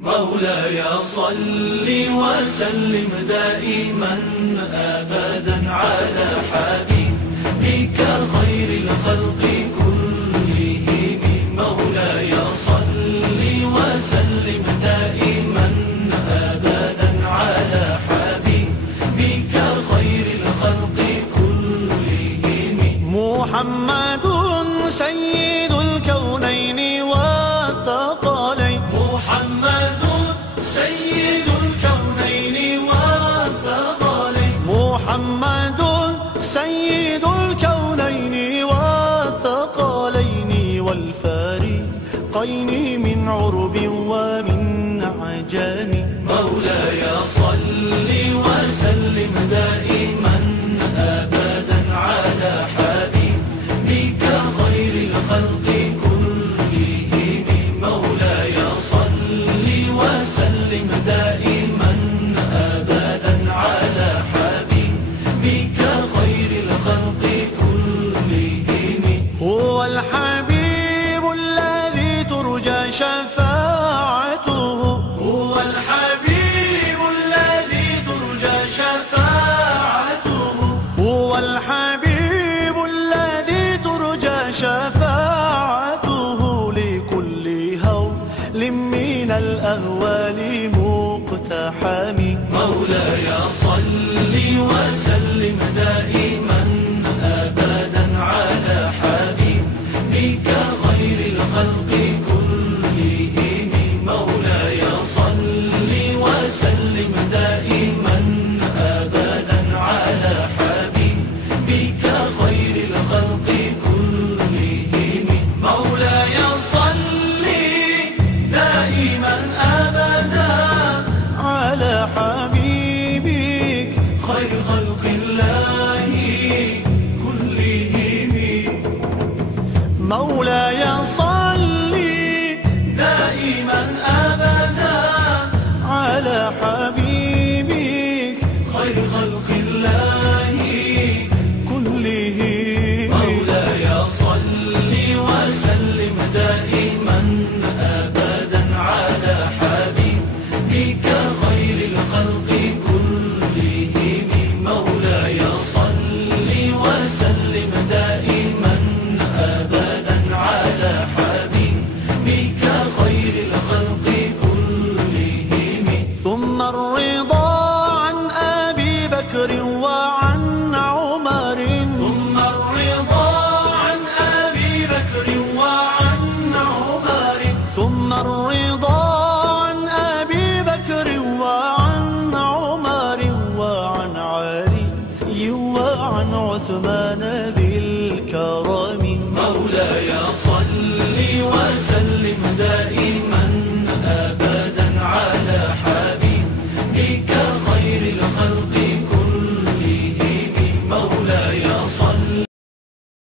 مولاي صل وسلم دائما أبدا على حبيبك خير الخلق كلهم. مولاي صل وسلم دائما أبدا على حبيبك خير الخلق كلهم. محمد سيد الكونين والثقلين. محمد سيد الكونين والثقلين. محمد سيد الكونين والثقلين والفارقين من عرب ومن عجم. مولاي صل وسلم دائما أبدا على حبيبك خير الخلق كلهم. مولاي صل وسلم دائما أبدا على حبيبك خير الخلق كلهم. هو الحبيب الذي ترجى شفاعته. هو الحبيب الذي ترجى شفاعته. هو الحبيب الذي ترجى شفاعته لكل هول من الأهوال مقتحم. مولاي صل وسلم دائما أبدا على حبيبك خير الخلق كلهم. مولاي صل وسلم دائما أبدا على حبيبك خير الخلق كلهم. مولاي صل دائما أبدا على حبيبك خير خلق الله كلهم. مولاي صل دائما أبدا على حبيبك خير خلق الله كلهم. مولاي صل وسلم دائما أبدا على حبيبك خير الخلق كلهم. مولاي صل وسلم دائما أبدا على حبيبك خير الخلق كلهم. ثم الرضا عن أبي بكر وعن عمر. ثم الرضا عن أبي بكر وعن عمر. ثم الرضا عن أبي بكر وعن عمر وعن علي وعن عثمان